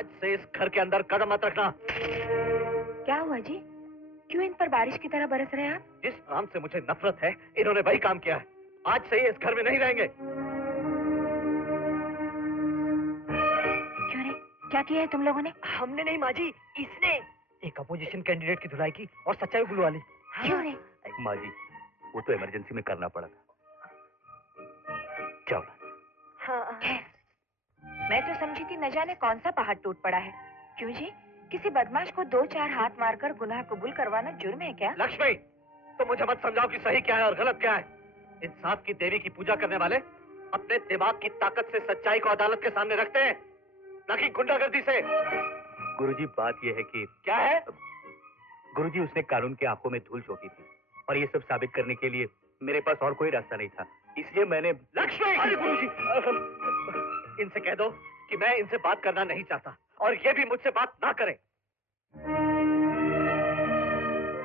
आज से इस घर के अंदर कदम मत रखना। क्या हुआ जी? क्यों इन पर बारिश की तरह बरस रहे हैं आप? जिस काम से मुझे नफरत है, इन्होंने वही काम किया है। आज से ये इस घर में नहीं रहेंगे। क्यों रे? क्या किया है तुम लोगों ने? हमने नहीं माँ जी, इसने एक अपोजिशन कैंडिडेट की धुलाई की और सच्चाई बुलवा ली। क्यों रे? माँ जी, वो तो इमरजेंसी में करना पड़ा था। जाओ। हाँ। मैं तो समझी थी न जाने कौन सा पहाड़ टूट पड़ा है। क्यों जी? किसी बदमाश को 2-4 हाथ मारकर गुनाह कबूल करवाना जुर्म है क्या? लक्ष्मी, तो मुझे मत समझाओ कि सही क्या है और गलत क्या है। इंसाफ की देवी की पूजा करने वाले अपने दिमाग की ताकत से सच्चाई को अदालत के सामने रखते हैं, न कि गुंडागर्दी से। गुरुजी, बात यह है कि क्या है? गुरुजी, उसने कानून की आंखों में धूल झोंकी थी और ये सब साबित करने के लिए मेरे पास और कोई रास्ता नहीं था, इसलिए मैंने। लक्ष्मी! अरे गुरुजी, इनसे कह दो कि मैं इनसे बात करना नहीं चाहता और ये भी मुझसे बात ना करें।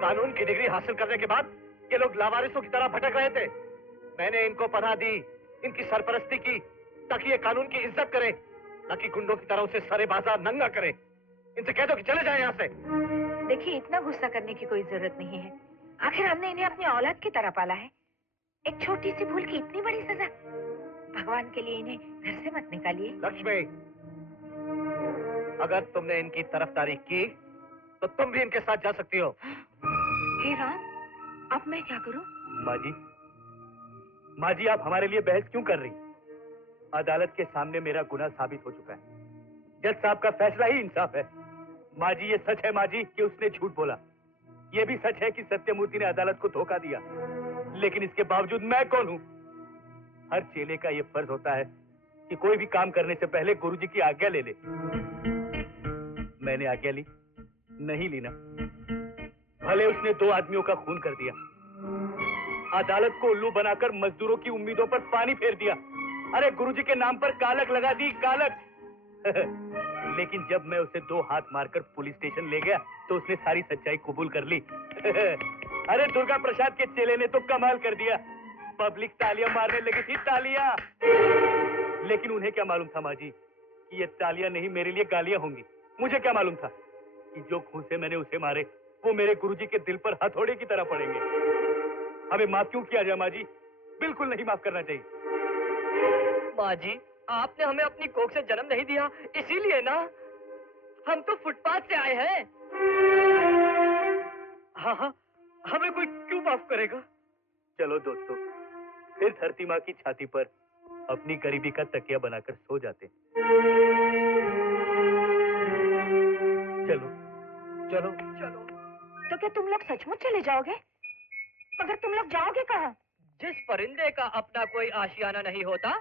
कानून की डिग्री हासिल करने के बाद ये लोग लावारिसों की तरह भटक रहे थे। मैंने इनको पनाह दी, इनकी सरपरस्ती की, ताकि ये कानून की इज्जत करे, न कि गुंडों की तरह उसे सरे बाजार नंगा करे। इनसे कह दो कि चले जाएं यहाँ से। देखिए, इतना गुस्सा करने की कोई जरूरत नहीं है। आखिर हमने इन्हें अपनी औलाद की तरह पाला है। एक छोटी सी भूल की इतनी बड़ी सजा। भगवान के लिए इन्हें घर से मत निकालिए। लक्ष्मी, अगर तुमने इनकी तरफदारी की तो तुम भी इनके साथ जा सकती हो। हे राम, अब मैं क्या करूं? माँ जी, आप हमारे लिए बहस क्यों कर रही? अदालत के सामने मेरा गुनाह साबित हो चुका है। जज साहब का फैसला ही इंसाफ है। माँ जी, ये सच है माँ जी कि उसने झूठ बोला। ये भी सच है कि सत्यमूर्ति ने अदालत को धोखा दिया, लेकिन इसके बावजूद मैं कौन हूँ? हर चेले का ये फर्ज होता है कि कोई भी काम करने से पहले गुरुजी की आज्ञा ले ले। मैंने आज्ञा ली? नहीं ली ना। भले उसने 2 आदमियों का खून कर दिया, अदालत को उल्लू बनाकर मजदूरों की उम्मीदों पर पानी फेर दिया। अरे गुरुजी के नाम पर कालक लगा दी, कालक। लेकिन जब मैं उसे 2 हाथ मारकर पुलिस स्टेशन ले गया तो उसने सारी सच्चाई कबूल कर ली। अरे दुर्गा प्रसाद के चेले ने तो कमाल कर दिया। पब्लिक तालियां मारने लगी थी, तालियां। लेकिन उन्हें क्या मालूम था माँ जी कि ये तालियां नहीं, मेरे लिए गालियां होंगी। मुझे क्या मालूम था कि जो खून से मैंने उसे मारे वो मेरे गुरुजी के दिल पर हथौड़े की तरह पड़ेंगे। हमें माफ क्यों किया जाए माँ जी? बिल्कुल नहीं माफ करना चाहिए। माँ जी, आपने हमें अपनी कोख से जन्म नहीं दिया, इसीलिए ना। हम तो फुटपाथ से आए हैं। हाँ हाँ, हमें कोई क्यों माफ करेगा? चलो दोस्तों, फिर धरती माँ की छाती पर अपनी गरीबी का तकिया बनाकर सो जाते। चलो चलो चलो। तो क्या तुम लोग सचमुच चले जाओगे? मगर तुम लोग जाओगे कहाँ? जिस परिंदे का अपना कोई आशियाना नहीं होता,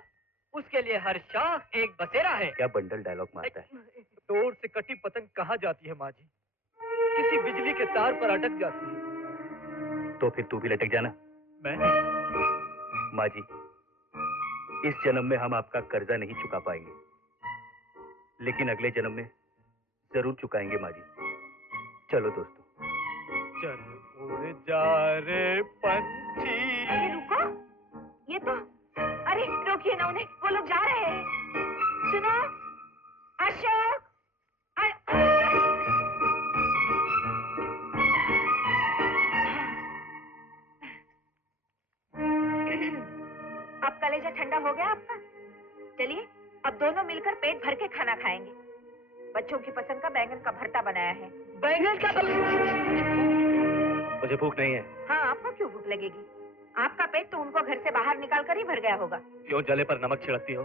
उसके लिए हर शाख एक बसेरा है। क्या बंडल डायलॉग मारता है? डोर से कटी पतंग कहाँ जाती है माँ जी? किसी बिजली के तार पर अटक जाती है। तो फिर तू भी लटक जाना। मैं? माँ जी, इस जन्म में हम आपका कर्जा नहीं चुका पाएंगे, लेकिन अगले जन्म में जरूर चुकाएंगे माँ जी। चलो दोस्तों। चल उड़ जा रे पंछी। अरे रुको, ये तो, अरे रोकिए ना उन्हें, वो लोग जा रहे हैं। सुनो अशोक, अब कलेजा ठंडा हो गया आपका? चलिए, अब दोनों मिलकर पेट भर के खाना खाएंगे। बच्चों की पसंद का बैंगन का भरता बनाया है। बैंगन का? मुझे भूख नहीं है। हाँ, आपको क्यों भूख लगेगी? आपका पेट तो उनको घर से बाहर निकाल कर ही भर गया होगा। क्यों जले पर नमक छिड़कती हो?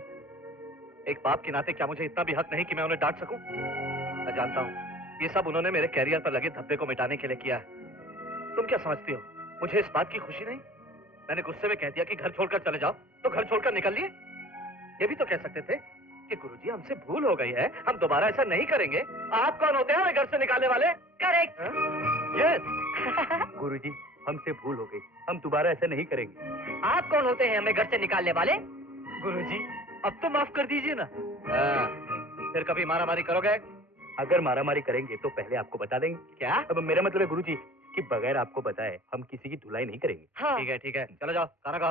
एक बाप के नाते क्या मुझे इतना भी हक नहीं कि मैं उन्हें डांट सकूं? मैं जानता हूं ये सब उन्होंने मेरे कैरियर पर लगे धब्बे को मिटाने के लिए किया है। तुम क्या समझती हो मुझे इस बात की खुशी नहीं? मैंने गुस्से में कह दिया कि घर छोड़कर चले जाओ, तो घर छोड़कर निकल लिए। ये भी तो कह सकते थे कि गुरुजी हमसे भूल हो गई है, हम दोबारा ऐसा नहीं करेंगे। आप कौन होते हैं हमें घर से निकालने वाले? करेक्ट। यस। गुरुजी, हमसे भूल हो गई, हम दोबारा ऐसा नहीं करेंगे। आप कौन होते हैं हमें घर से निकालने वाले? गुरुजी, अब तो माफ कर दीजिए ना। फिर कभी मारामारी करोगे? अगर मारामारी करेंगे तो पहले आपको बता देंगे। क्या? अब मेरा मतलब है गुरुजी कि बगैर आपको बताए हम किसी की धुलाई नहीं करेंगे। हाँ। ठीक है, चलो जाओ, खाना खाओ।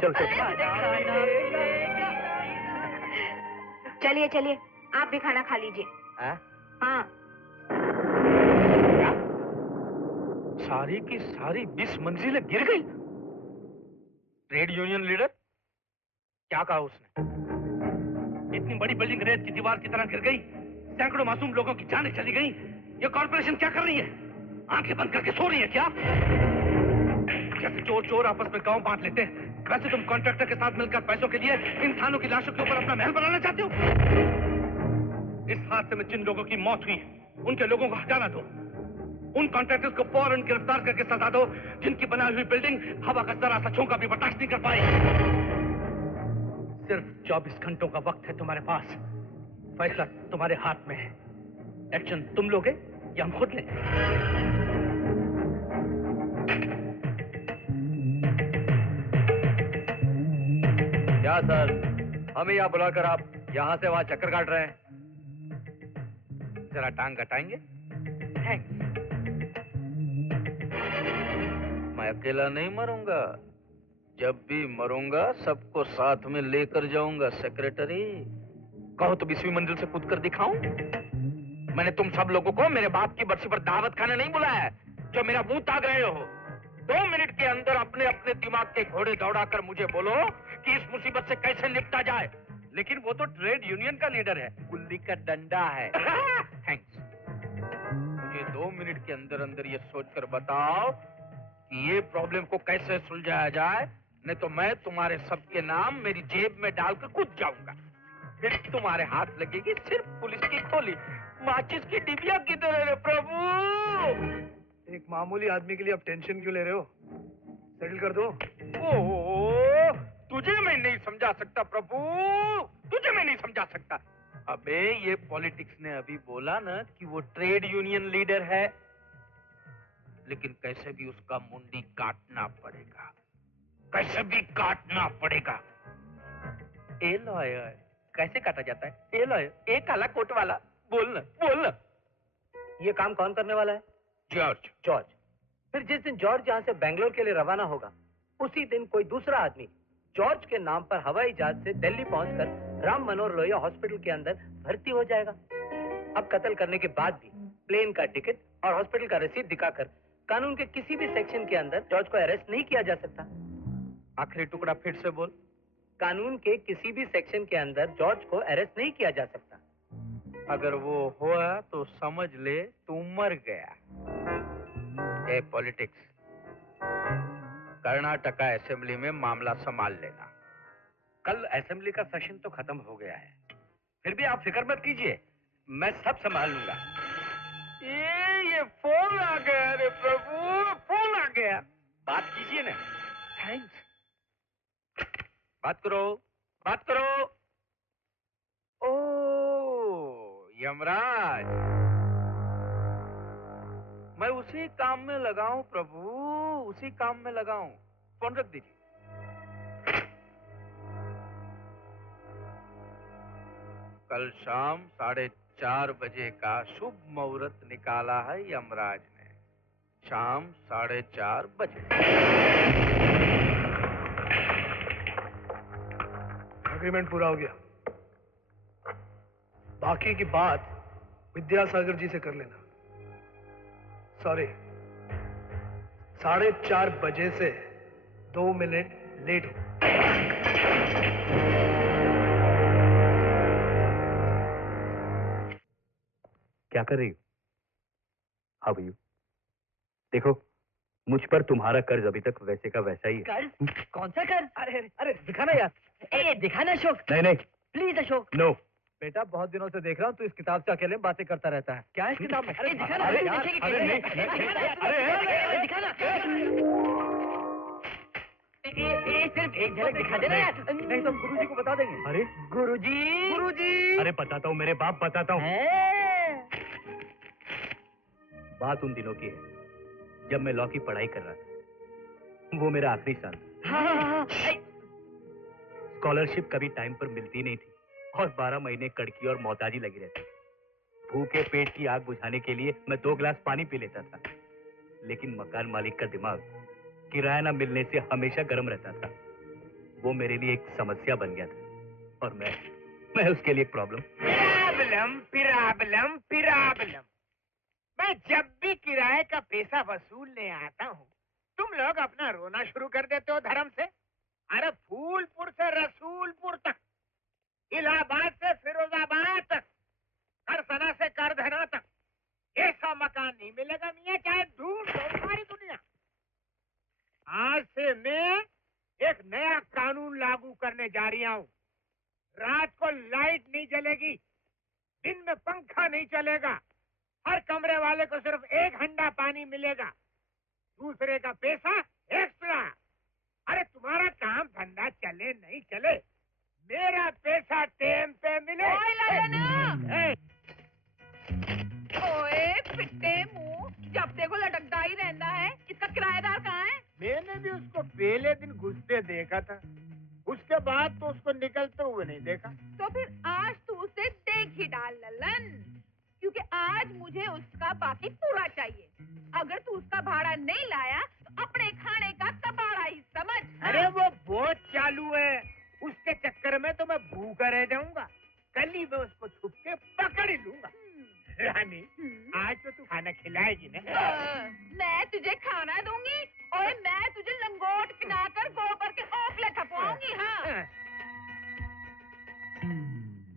चलिए चलिए, आप भी खाना खा लीजिए। हाँ। सारी की सारी 20 मंजिलें गिर गई। ट्रेड यूनियन लीडर क्या कहा उसने? इतनी बड़ी बिल्डिंग रेत की दीवार की तरह गिर गई, सैकड़ों मासूम लोगों की जानें चली गई। ये कॉर्पोरेशन क्या कर रही है? आंखें बंद करके सो रही है क्या? जैसे चोर चोर आपस में गांव बांट लेते हैं, वैसे तुम कॉन्ट्रैक्टर के साथ मिलकर पैसों के लिए इंसानों की लाशों के ऊपर अपना महल बनाना चाहते हो? इस हादसे में जिन लोगों की मौत हुई, उनके लोगों को हटाना दो। उन कॉन्ट्रैक्टर्स को फौरन गिरफ्तार करके सजा दो, जिनकी बनाई हुई बिल्डिंग हवा का जरा सा झोंका भी बर्दाश्त नहीं कर पाई। सिर्फ 24 घंटों का वक्त है तुम्हारे पास। फैसला तुम्हारे हाथ में है। एक्शन तुम लोगे या हम खुद लें? क्या सर, हमें यहाँ बुलाकर आप यहाँ से वहाँ चक्कर काट रहे हैं? जरा टांग घटाएंगे? थैंक्स। मैं अकेला नहीं मरूंगा। जब भी मरूंगा सबको साथ में लेकर जाऊंगा। सेक्रेटरी, कहो तो 20वीं मंजिल से कूद कर दिखाऊं? मैंने तुम सब लोगों को मेरे बाप की बरसी पर दावत खाने नहीं बुलाया है, जो मेरा मुंह ताक रहे हो। 2 मिनट के अंदर अपने अपने दिमाग के घोड़े दौड़ाकर मुझे बोलो कि इस मुसीबत से कैसे निपटा जाए। लेकिन वो तो ट्रेड यूनियन का लीडर है, गुल्ली का डंडा है। थैंक्स। मुझे 2 मिनट के अंदर अंदर ये सोचकर बताओ कि ये प्रॉब्लम को कैसे सुलझाया जाए, नहीं तो मैं तुम्हारे सबके नाम मेरी जेब में डालकर कूद जाऊंगा। फिर तुम्हारे हाथ लगेगी सिर्फ पुलिस की खोली, माचिस की डिबिया की तरह। रे प्रभु, एक मामूली आदमी के लिए आप टेंशन क्यों ले रहे हो? सेटल कर दो। ओह, तुझे मैं नहीं समझा सकता प्रभु, तुझे मैं नहीं समझा सकता। अबे ये पॉलिटिक्स ने अभी बोला ना कि वो ट्रेड यूनियन लीडर है, लेकिन कैसे भी उसका मुंडी काटना पड़ेगा, कैसे भी काटना पड़ेगा। ए लॉयर, कैसे काटा जाता है? ए लॉयर, ए काला कोट वाला, बोलना बोलना। ये काम कौन करने वाला है? जॉर्ज। जॉर्ज। फिर जिस दिन जॉर्ज यहाँ से बेंगलोर के लिए रवाना होगा, उसी दिन कोई दूसरा आदमी जॉर्ज के नाम पर हवाई जहाज से दिल्ली पहुंचकर राम मनोहर लोहिया हॉस्पिटल के अंदर भर्ती हो जाएगा। अब कत्ल करने के बाद भी प्लेन का टिकट और हॉस्पिटल का रसीद दिखाकर कानून के किसी भी सेक्शन के अंदर जॉर्ज को अरेस्ट नहीं किया जा सकता। आखिरी टुकड़ा फिर से बोल। कानून के किसी भी सेक्शन के अंदर जॉर्ज को अरेस्ट नहीं किया जा सकता। अगर वो हुआ तो समझ ले तू मर गया। ए पॉलिटिक्स, कर्नाटका असेंबली में मामला संभाल लेना। कल असेंबली का सेशन तो खत्म हो गया है, फिर भी आप फिक्र मत कीजिए, मैं सब संभाल लूंगा। ये फोन आ गया रे प्रभु, फोन आ गया। बात कीजिए ना। थैंक्स। बात करो, बात करो। ओ यमराज, मैं उसी काम में लगाऊं प्रभु, उसी काम में लगाऊं। फोन रख दीजिए। कल शाम 4:30 बजे का शुभ मुहूर्त निकाला है यमराज ने। शाम 4:30 बजे। एग्रीमेंट पूरा हो गया, बाकी की बात विद्यासागर जी से कर लेना। सॉरी, 4:30 बजे से 2 मिनट लेट हो। क्या कर रही हो? How you? देखो, मुझ पर तुम्हारा कर्ज अभी तक वैसे का वैसा ही है। कर्ज? कौन सा कर्ज? अरे अरे दिखाना यार। ए दिखाना अशोक। नहीं नहीं, प्लीज अशोक। नो। बेटा बहुत दिनों से देख रहा हूँ तू इस किताब से अकेले बातें करता रहता है। क्या है इस किताब में? अरे दिखाना। अरे यार, अरे नहीं, अरे दिखाना। सिर्फ एक झलक दिखा देना यार, नहीं तो गुरुजी को बता देंगे। अरे गुरुजी, गुरुजी। अरे बताता हूँ मेरे बाप, बताता हूँ। हैं? बात उन दिनों की है जब मैं लॉ की पढ़ाई कर रहा था। वो मेरा आखिरी साल था। हाँ। स्कॉलरशिप कभी टाइम पर मिलती नहीं थी और 12 महीने कड़की और मोहताजी लगी रहती। भूखे पेट की आग बुझाने के लिए मैं 2 गिलास पानी पी लेता था, लेकिन मकान मालिक का दिमाग किराया न मिलने से हमेशा गर्म रहता था। वो मेरे लिए एक समस्या बन गया था और मैं उसके लिए एक प्रॉब्लम। Problem problem problem. मैं जब भी किराए का पैसा वसूलने आता हूँ तुम लोग अपना रोना शुरू कर देते हो धर्म से। अरे फूलपुर से रसूलपुर तक, इलाहाबाद से फिरोजाबाद तक, करसना से करधना तक ऐसा मकान नहीं मिलेगा मियाँ, चाहे ढूंढ लो सारी दुनिया। आज से मैं एक नया कानून लागू करने जा रही हूँ। रात को लाइट नहीं जलेगी, दिन में पंखा नहीं चलेगा, हर कमरे वाले को सिर्फ 1 हंडा पानी मिलेगा, दूसरे का पैसा एक्स्ट्रा। अरे तुम्हारा काम धंधा चले नहीं चले, मेरा पैसा टाइम पे मिले। ओए पिट्टे मुंह, जब देखो लटकता ही रहता है। इसका किराएदार कहाँ है? मैंने भी उसको पहले दिन घुसते देखा था, उसके बाद तो उसको निकलते हुए नहीं देखा। तो फिर आज तू उसे देख ही डाल ललन, क्योंकि आज मुझे उसका बाकी पूरा चाहिए। अगर तू उसका भाड़ा नहीं लाया तो अपने खाने का कबाड़ा ही समझ। अरे वो बहुत चालू है, उसके चक्कर में तो मैं भूखा रह जाऊंगा। कल ही मैं उसको छुप के पकड़ ही लूंगा। रानी, आज तो तू खाना खिलाएगी ना? मैं तुझे खाना दूंगी और मैं तुझे लंगोट पिनाकर गोबर के ओपले खपवाऊंगी। हाँ,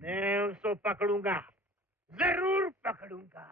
मैं उसको पकड़ूंगा, जरूर पकड़ूंगा।